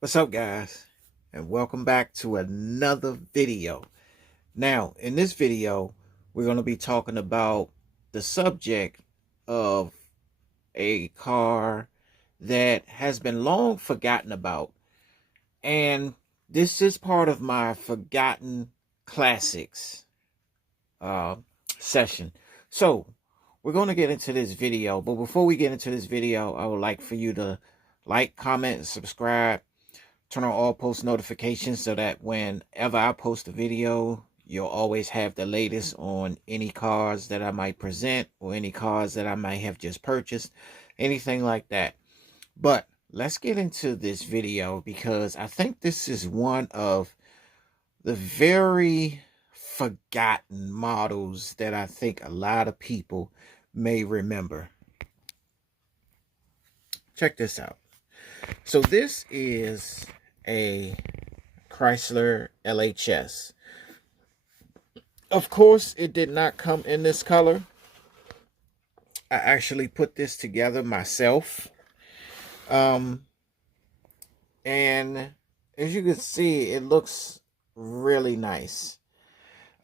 What's up, guys, and welcome back to another video. Now in this video we're going to be talking about the subject of a car that has been long forgotten about, and this is part of my forgotten classics uh, session. So we're going to get into this video, but before we get into this video, I would like for you to like, comment, and subscribe. Turn on all post notifications so that whenever I post a video, you'll always have the latest on any cars that I might present or any cars that I might have just purchased, anything like that. But let's get into this video because I think this is one of the very forgotten models that I think a lot of people may remember. Check this out. So this is a Chrysler LHS. Of course, it did not come in this color. I actually put this together myself. And as you can see, it looks really nice.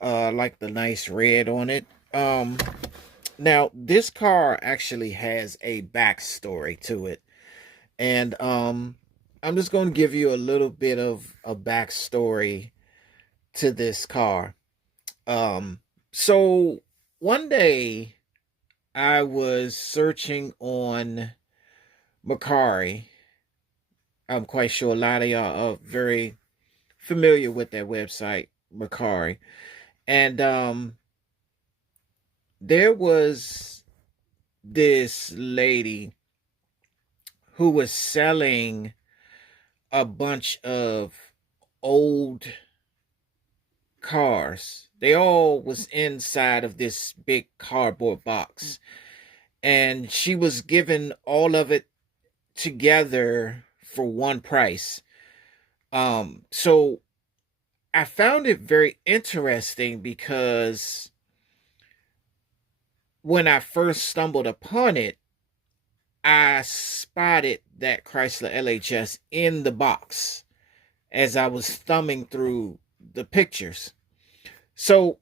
Like the nice red on it. Now, this car actually has a backstory to it. And I'm just going to give you a little bit of a backstory to this car. So one day I was searching on Mercari. I'm quite sure a lot of y'all are very familiar with that website, Mercari. And there was this lady who was selling a bunch of old cars. They all was inside of this big cardboard box, and she was giving all of it together for one price. So I found it very interesting because when I first stumbled upon it, I spotted that Chrysler LHS in the box as I was thumbing through the pictures. So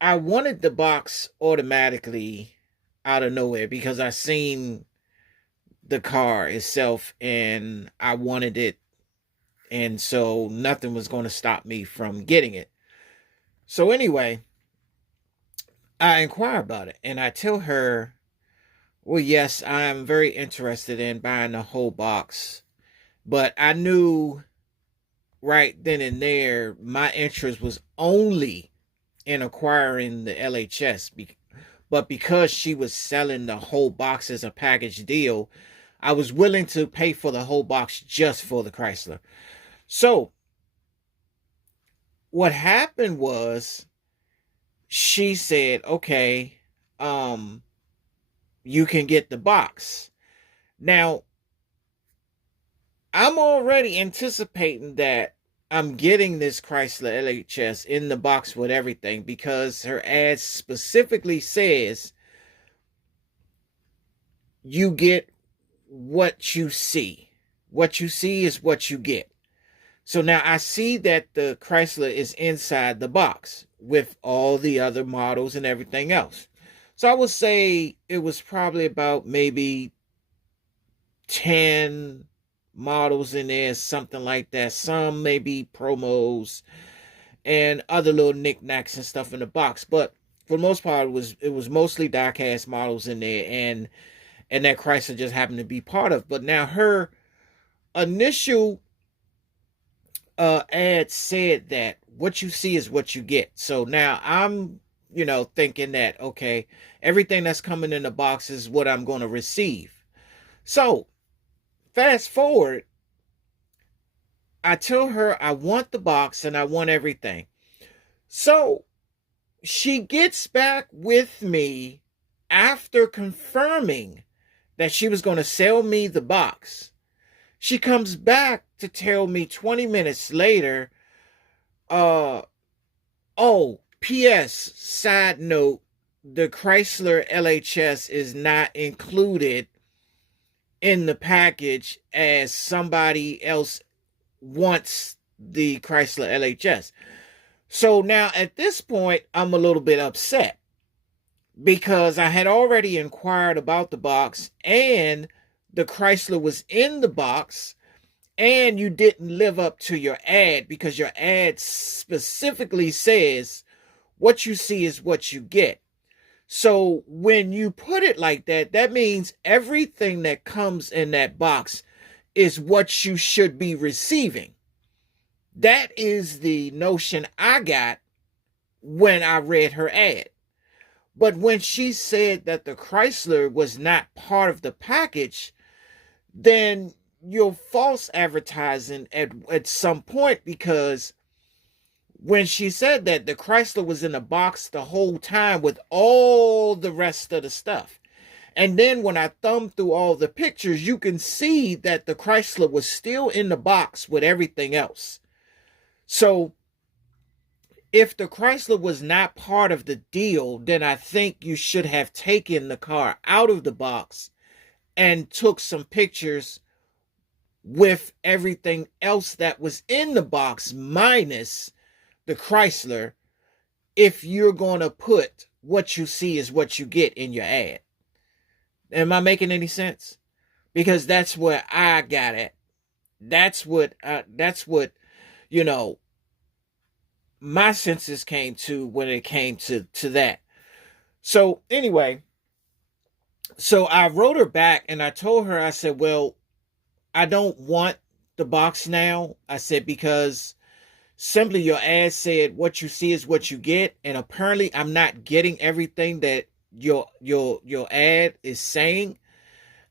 I wanted the box automatically out of nowhere because I seen the car itself and I wanted it. And so nothing was going to stop me from getting it. So anyway, I inquire about it and I tell her, well, yes, I'm very interested in buying the whole box, but I knew right then and there my interest was only in acquiring the LHS. But because she was selling the whole box as a package deal, I was willing to pay for the whole box just for the Chrysler. So what happened was she said, okay, you can get the box. Now, I'm already anticipating that I'm getting this Chrysler LHS in the box with everything because her ad specifically says you get what you see. What you see is what you get. So now I see that the Chrysler is inside the box with all the other models and everything else. So I would say it was probably about maybe 10 models in there, something like that. Some maybe promos and other little knickknacks and stuff in the box. But for the most part, it was mostly die-cast models in there, and that Chrysler just happened to be part of. But now her initial ad said that what you see is what you get. So now I'm, thinking that, okay, everything that's coming in the box is what I'm going to receive. So fast forward, I tell her I want the box and I want everything. So she gets back with me after confirming that she was going to sell me the box. She comes back to tell me 20 minutes later, oh, P.S. side note, the Chrysler LHS is not included in the package as somebody else wants the Chrysler LHS. So now at this point, I'm a little bit upset because I had already inquired about the box and the Chrysler was in the box, and you didn't live up to your ad because your ad specifically says what you see is what you get. So when you put it like that, that means everything that comes in that box is what you should be receiving. That is the notion I got when I read her ad. But when she said that the Chrysler was not part of the package, then you're false advertising at some point, because when she said that the Chrysler was in the box the whole time with all the rest of the stuff. And then when I thumbed through all the pictures, you can see that the Chrysler was still in the box with everything else. So if the Chrysler was not part of the deal, then I think you should have taken the car out of the box and took some pictures with everything else that was in the box minus the Chrysler, if you're going to put what you see is what you get in your ad. Am I making any sense? Because that's where I got it. That's what, my senses came to when it came to that. So anyway, so I wrote her back and I told her, I said, well, I don't want the box now. I said, because simply your ad said what you see is what you get, and apparently I'm not getting everything that your ad is saying.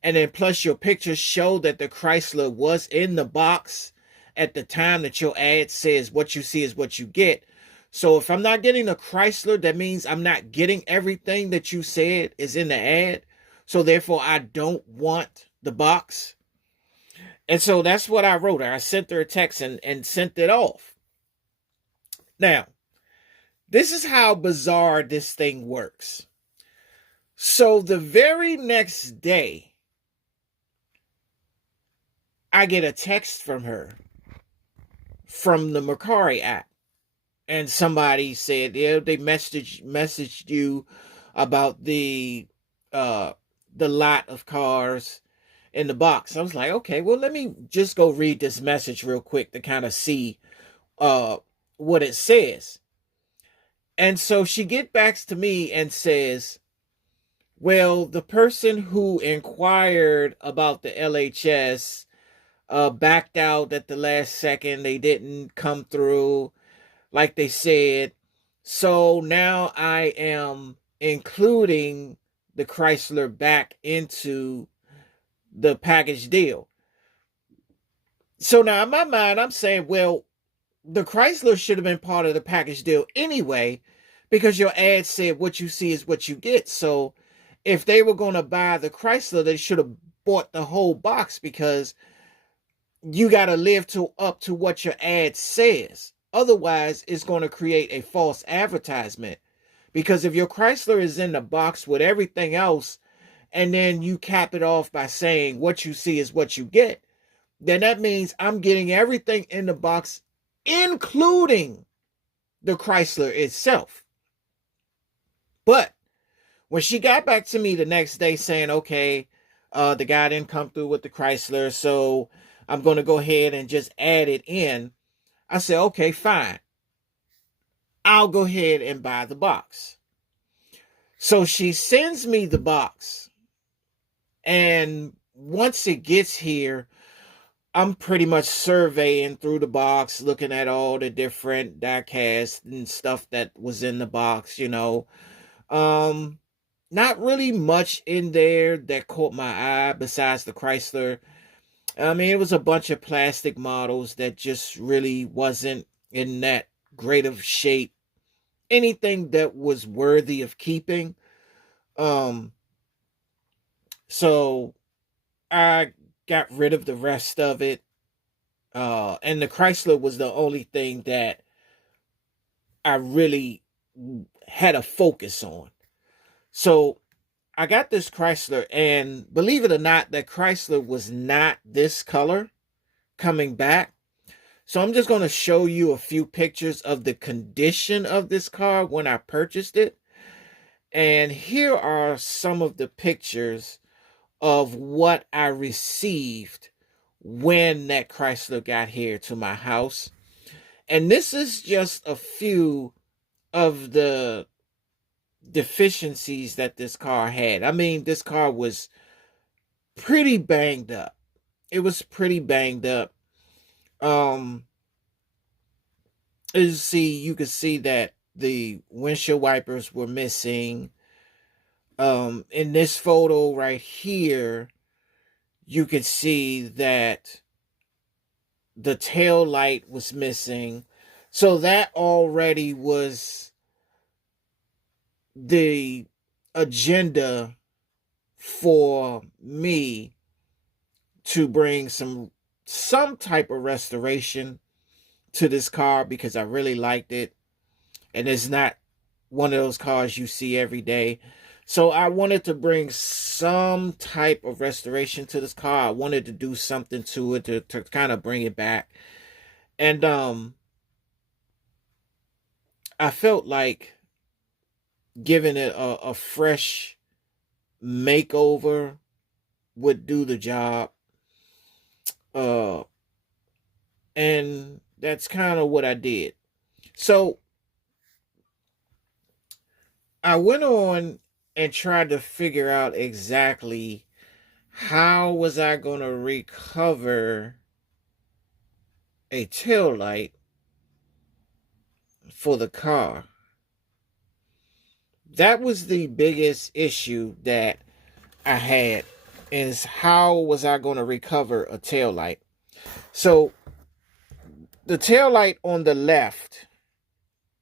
And then plus your pictures show that the Chrysler was in the box at the time that your ad says what you see is what you get. So if I'm not getting the Chrysler, that means I'm not getting everything that you said is in the ad. So therefore I don't want the box. And so that's what I wrote her. I sent her a text and sent it off. Now, this is how bizarre this thing works. So the very next day, I get a text from her from the Mercari app. And somebody said, yeah, they messaged you about the lot of cars in the box. I was like, okay, well, let me just go read this message real quick to kind of see what it says. And so she get back to me and says, well, the person who inquired about the LHS backed out at the last second. They didn't come through like they said. So now I am including the Chrysler back into the package deal. So now in my mind, I'm saying, well, the Chrysler should have been part of the package deal anyway, because your ad said what you see is what you get. So if they were going to buy the Chrysler, they should have bought the whole box, because you got to live up to what your ad says. Otherwise, it's going to create a false advertisement. Because if your Chrysler is in the box with everything else, and then you cap it off by saying what you see is what you get, then that means I'm getting everything in the box, including the Chrysler itself. But when she got back to me the next day saying, okay, the guy didn't come through with the Chrysler, so I'm going to go ahead and just add it in, I said, okay, fine. I'll go ahead and buy the box. So she sends me the box. And once it gets here, I'm pretty much surveying through the box, looking at all the different die-cast and stuff that was in the box, Not really much in there that caught my eye besides the Chrysler. I mean, it was a bunch of plastic models that just really wasn't in that great of shape. Anything that was worthy of keeping. So I got rid of the rest of it. And the Chrysler was the only thing that I really had a focus on. So I got this Chrysler, and believe it or not, that Chrysler was not this color coming back. So I'm just going to show you a few pictures of the condition of this car when I purchased it. And here are some of the pictures of what I received when that Chrysler got here to my house. And this is just a few of the deficiencies that this car had. I mean, this car was pretty banged up. It was pretty banged up. As you could see that the windshield wipers were missing. In this photo right here, you could see that the tail light was missing. So that already was the agenda for me to bring some type of restoration to this car, because I really liked it, and it's not one of those cars you see every day. So I wanted to bring some type of restoration to this car. I wanted to do something to it to kind of bring it back. And I felt like giving it a fresh makeover would do the job. And that's kind of what I did. So I went on and tried to figure out exactly how was I going to recover a tail light for the car. That was the biggest issue that I had, is how was I going to recover a tail light. So the tail light on the left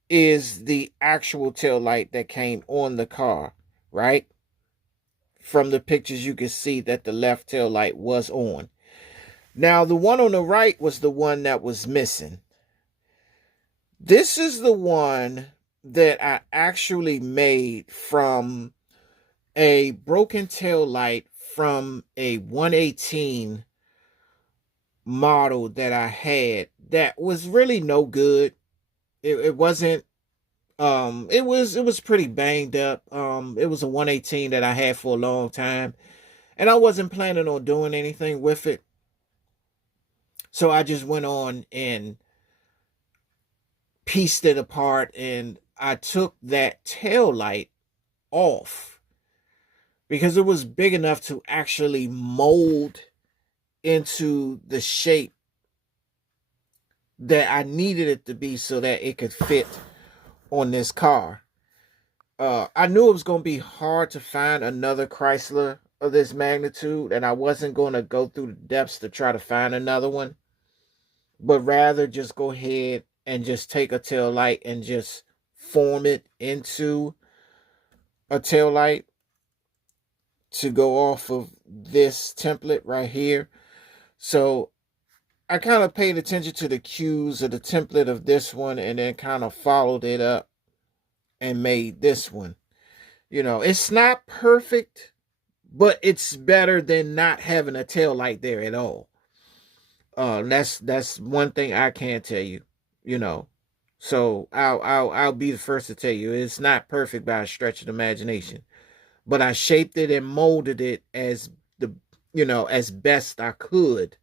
is the actual tail light that came on the car, right? From the pictures you can see that the left tail light was on. Now the one on the right was the one that was missing. This is the one that I actually made from a broken tail light from a 118 model that I had that was really no good. It wasn't it was pretty banged up. It was a 118 that I had for a long time, and I wasn't planning on doing anything with it. So I just went on and pieced it apart, and I took that tail light off because it was big enough to actually mold into the shape that I needed it to be so that it could fit on this car. I knew it was going to be hard to find another Chrysler of this magnitude, and I wasn't going to go through the depths to try to find another one, but rather just go ahead and just take a tail light and just form it into a tail light to go off of this template right here. So I kind of paid attention to the cues of the template of this one and then kind of followed it up and made this one. You know, it's not perfect, but it's better than not having a tail light there at all. That's one thing I can tell you, you know. So I'll be the first to tell you it's not perfect by a stretch of imagination, but I shaped it and molded it as as best I could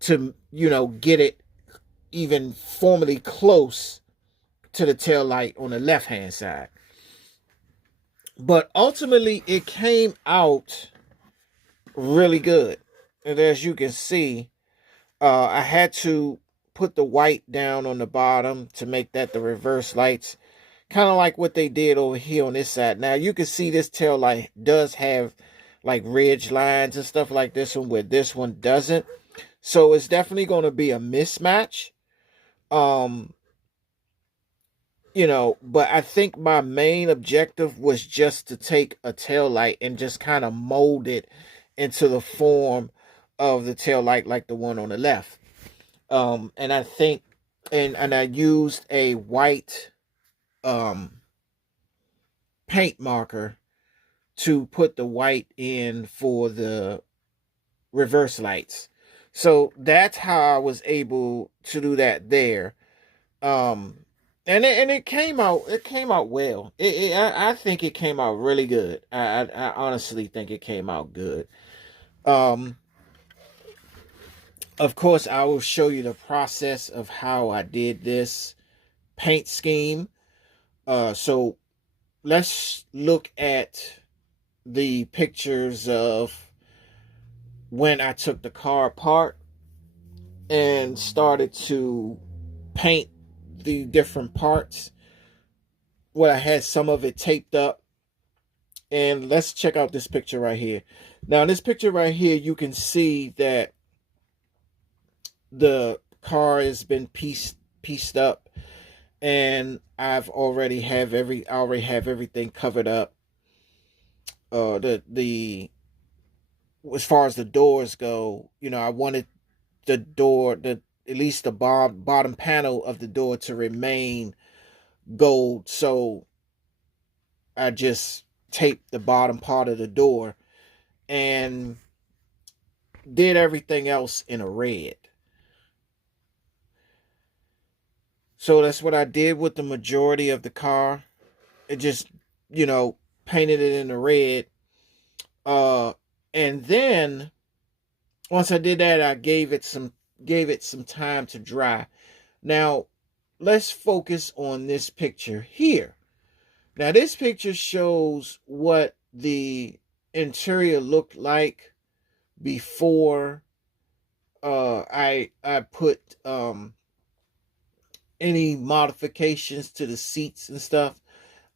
to, get it even formally close to the tail light on the left hand side. But ultimately it came out really good. And as you can see, I had to put the white down on the bottom to make that the reverse lights, kind of like what they did over here on this side. Now you can see this tail light does have like ridge lines and stuff like this one, where this one doesn't. So it's definitely going to be a mismatch. But I think my main objective was just to take a tail light and just kind of mold it into the form of the tail light like the one on the left. And I think, and I used a white paint marker to put the white in for the reverse lights. So that's how I was able to do that there. Um, and it came out well. I think it came out really good. I honestly think it came out good. Um, of course, I will show you the process of how I did this paint scheme. So let's look at the pictures of when I took the car apart and started to paint the different parts. Well, I had some of it taped up. And let's check out this picture right here. Now, in this picture right here, you can see that the car has been pieced up, and I already have everything covered up. The as far as the doors go, I wanted the door, the at least the bottom panel of the door to remain gold. So I just taped the bottom part of the door and did everything else in a red. So that's what I did with the majority of the car. It just, painted it in a red. Uh and then once I did that, I gave it some time to dry. Now, let's focus on this picture here. Now, this picture shows what the interior looked like before I put any modifications to the seats and stuff.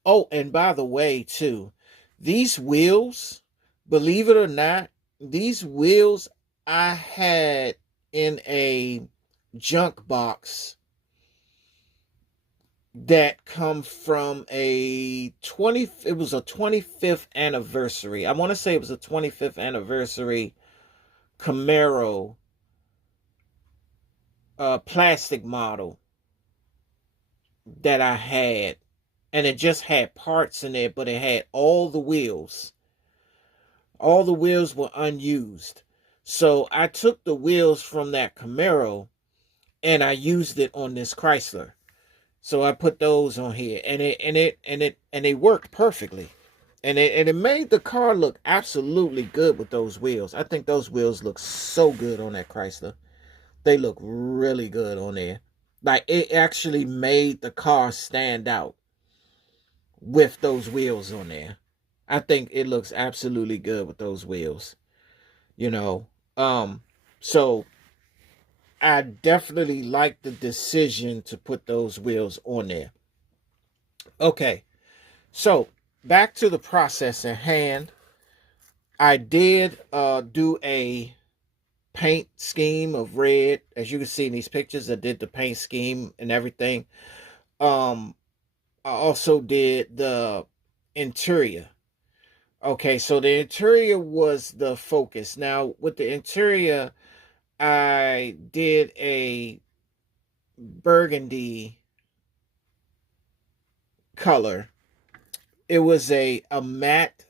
Oh, and by the way, too, these wheels, believe it or not, these wheels I had in a junk box that come from it was a 25th anniversary. I want to say it was a 25th anniversary Camaro plastic model that I had, and it just had parts in it, but it had all the wheels. All the wheels were unused. So I took the wheels from that Camaro and I used it on this Chrysler. So I put those on here, and they worked perfectly. And it made the car look absolutely good with those wheels. I think those wheels look so good on that Chrysler. They look really good on there. Like, it actually made the car stand out with those wheels on there. I think it looks absolutely good with those wheels. You know, um, so I definitely like the decision to put those wheels on there. Okay, so back to the process at hand. I did do a paint scheme of red. As you can see in these pictures, I did the paint scheme and everything. Um, I also did the interior. Okay, so the interior was the focus. Now, with the interior, I did a burgundy color. It was a matte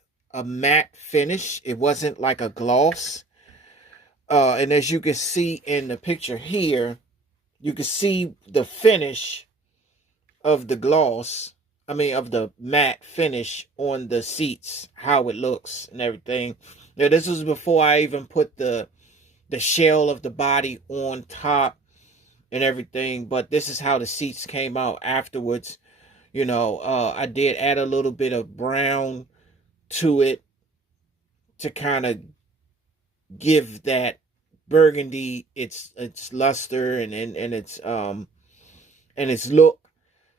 finish. It wasn't like a gloss. And as you can see in the picture here, you can see the finish of the gloss. I mean, of the matte finish on the seats, how it looks and everything. Now, this was before I even put the shell of the body on top and everything. But this is how the seats came out afterwards. I did add a little bit of brown to it to kind of give that burgundy its luster and its look.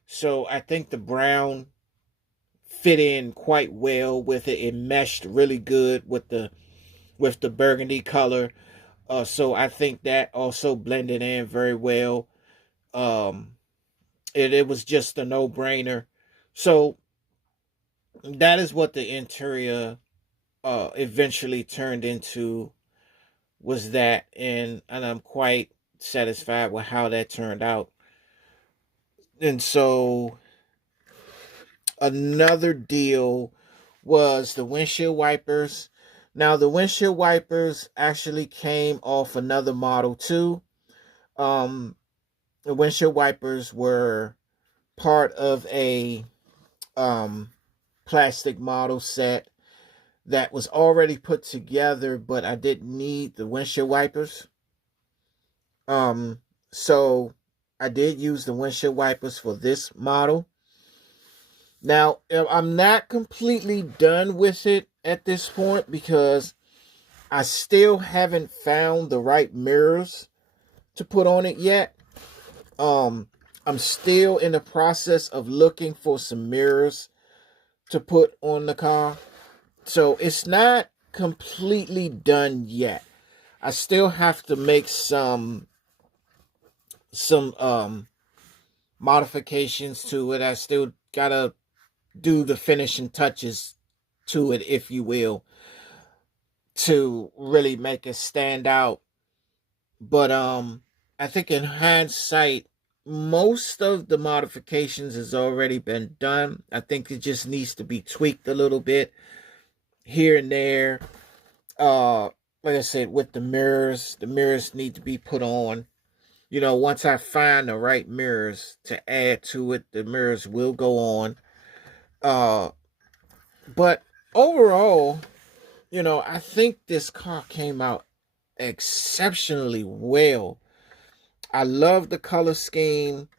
So I think the brown fit in quite well with it. It meshed really good with the burgundy color. So I think that also blended in very well. Um, it was just a no-brainer. So that is what the interior eventually turned into, was that, and I'm quite satisfied with how that turned out. And so another deal was the windshield wipers. Now, the windshield wipers actually came off another model too. The windshield wipers were part of a plastic model set that was already put together, but I didn't need the windshield wipers. So I did use the windshield wipers for this model. Now, I'm not completely done with it at this point because I still haven't found the right mirrors to put on it yet. I'm still in the process of looking for some mirrors to put on the car. So it's not completely done yet. I still have to make some modifications to it. I still gotta do the finishing touches to it, if you will, to really make it stand out. But I think in hindsight, most of the modifications has already been done. I think it just needs to be tweaked a little bit here and there. Like I said, with the mirrors need to be put on. You know, once I find the right mirrors to add to it, the mirrors will go on. But overall, you know, I think this car came out exceptionally well. I love the color scheme.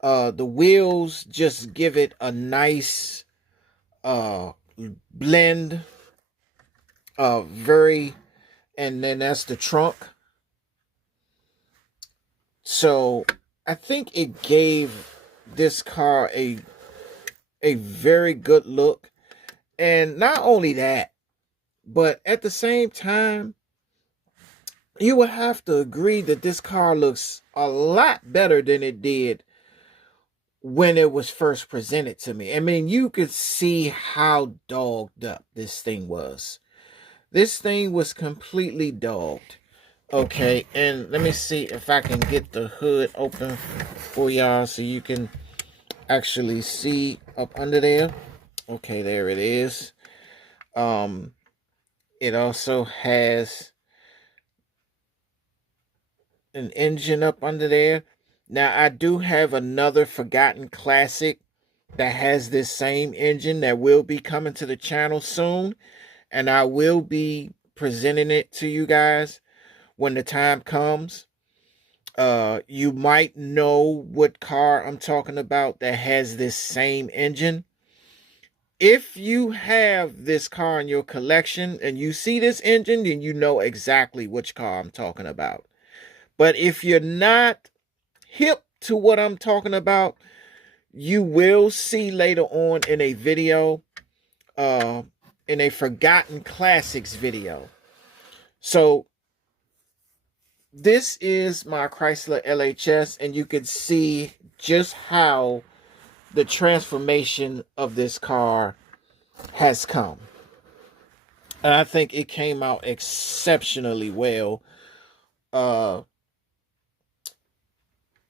The wheels just give it a nice blend. And then that's the trunk. So I think it gave this car a very good look. And not only that, but at the same time, you would have to agree that this car looks a lot better than it did when it was first presented to me. I mean, you could see how dogged up this thing was. This thing was completely dogged. Okay, and let me see if I can get the hood open for y'all so you can actually see up under there. Okay, there it is. It also has an engine up under there. Now, I do have another forgotten classic that has this same engine that will be coming to the channel soon, and I will be presenting it to you guys when the time comes. You might know what car I'm talking about that has this same engine. If you have this car in your collection and you see this engine, then you know exactly which car I'm talking about. But if you're not hip to what I'm talking about, you will see later on in a video, in a Forgotten Classics video. So this is my Chrysler LHS, and you can see just how the transformation of this car has come. And I think it came out exceptionally well.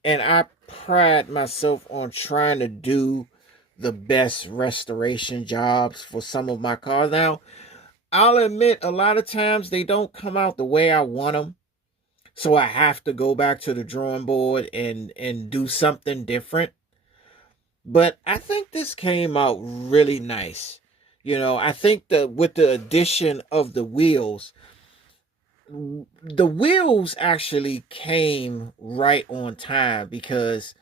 And I pride myself on trying to do the best restoration jobs for some of my cars. Now, I'll admit a lot of times they don't come out the way I want them. So I have to go back to the drawing board and do something different. But I think this came out really nice. You know, I think that with the addition of the wheels actually came right on time, because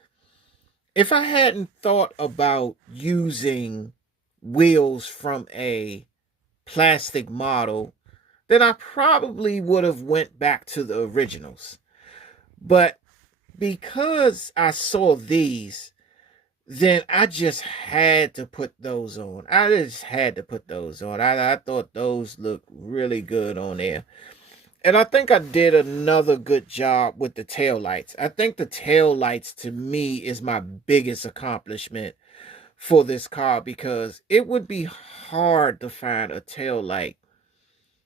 if I hadn't thought about using wheels from a plastic model, then I probably would have went back to the originals. But because I saw these, then I just had to put those on. I thought those looked really good on there. And I think I did another good job with the tail lights. I think the tail lights, to me, is my biggest accomplishment for this car, because it would be hard to find a tail light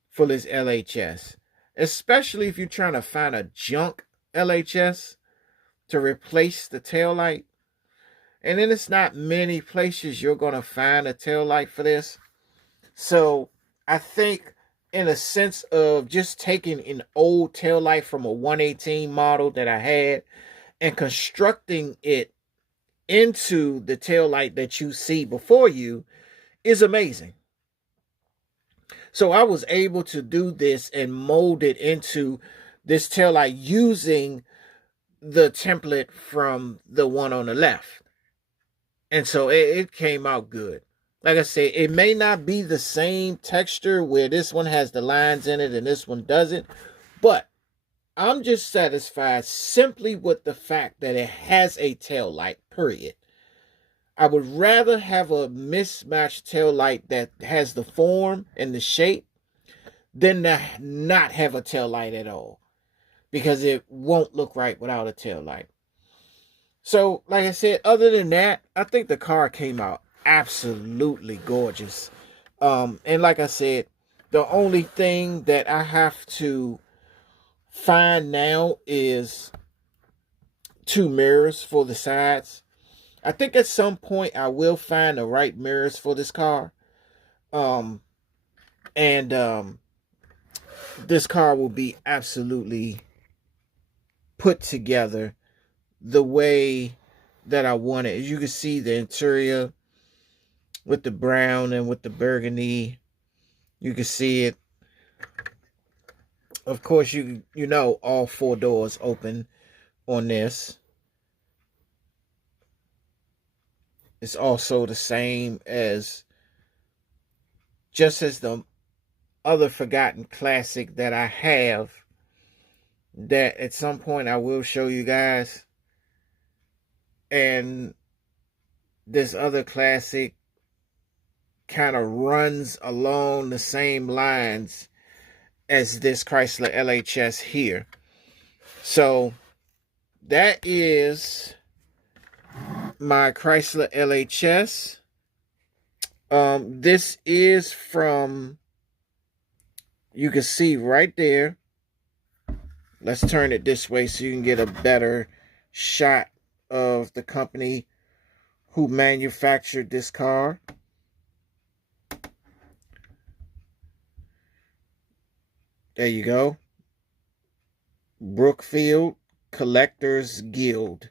for this LHS, especially if you're trying to find a junk LHS to replace the tail light. And then it's not many places you're going to find a tail light for this. So I think in a sense of just taking an old taillight from a 118 model that I had and constructing it into the taillight that you see before you is amazing. So I was able to do this and mold it into this taillight using the template from the one on the left. And so it came out good. Like I said, it may not be the same texture where this one has the lines in it and this one doesn't, but I'm just satisfied simply with the fact that it has a tail light, period. I would rather have a mismatched tail light that has the form and the shape than to not have a tail light at all, because it won't look right without a tail light. So, like I said, other than that, I think the car came out absolutely gorgeous. And like I said, the only thing that I have to find now is 2 mirrors for the sides. I think at some point I will find the right mirrors for this car. And this car will be absolutely put together the way that I want it. As you can see, the interior with the brown and with the burgundy, you can see it. Of course, you know all 4 doors open on this. It's also the same as just as the other forgotten classic that I have, that at some point I will show you guys. And this other classic kind of runs along the same lines as this Chrysler LHS here. So that is my Chrysler LHS. This is from, you can see right there. Let's turn it this way so you can get a better shot of the company who manufactured this car. There you go. Brookfield Collectors Guild.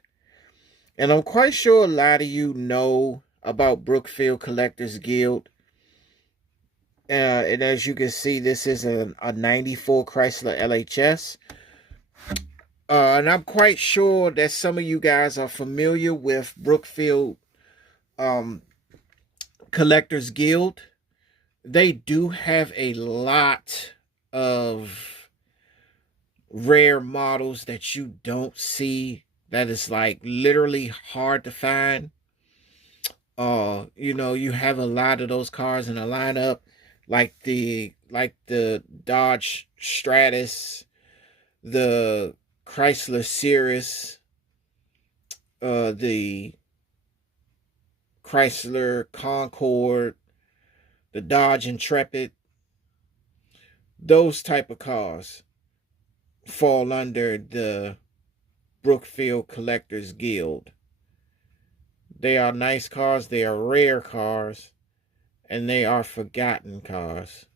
And I'm quite sure a lot of you know about Brookfield Collectors Guild. And as you can see, this is a 94 Chrysler LHS. And I'm quite sure that some of you guys are familiar with Brookfield Collectors Guild. They do have a lot of rare models that you don't see, that is like literally hard to find. You know, you have a lot of those cars in a lineup, like the Dodge Stratus, the Chrysler Cirrus, the Chrysler Concorde, the Dodge Intrepid. Those type of cars fall under the Brookfield Collectors Guild. They are nice cars, they are rare cars, and they are forgotten cars.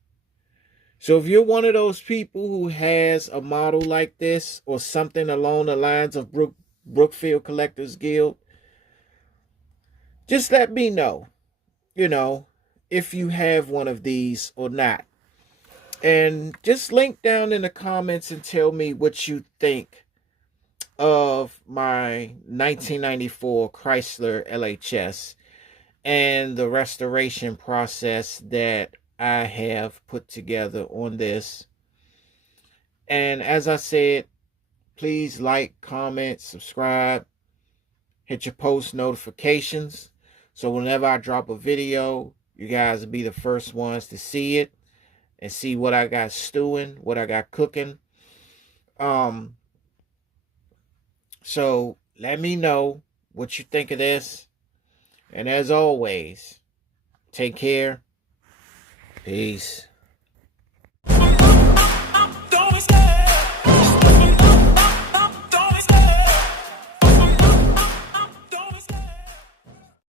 So if you're one of those people who has a model like this or something along the lines of Brookfield Collectors Guild, just let me know, you know, if you have one of these or not. And just link down in the comments and tell me what you think of my 1994 Chrysler LHS and the restoration process that I have put together on this. And as I said, please like, comment, subscribe, hit your post notifications, so whenever I drop a video, you guys will be the first ones to see it and see what I got stewing, what I got cooking. So let me know what you think of this. And as always, take care. Peace.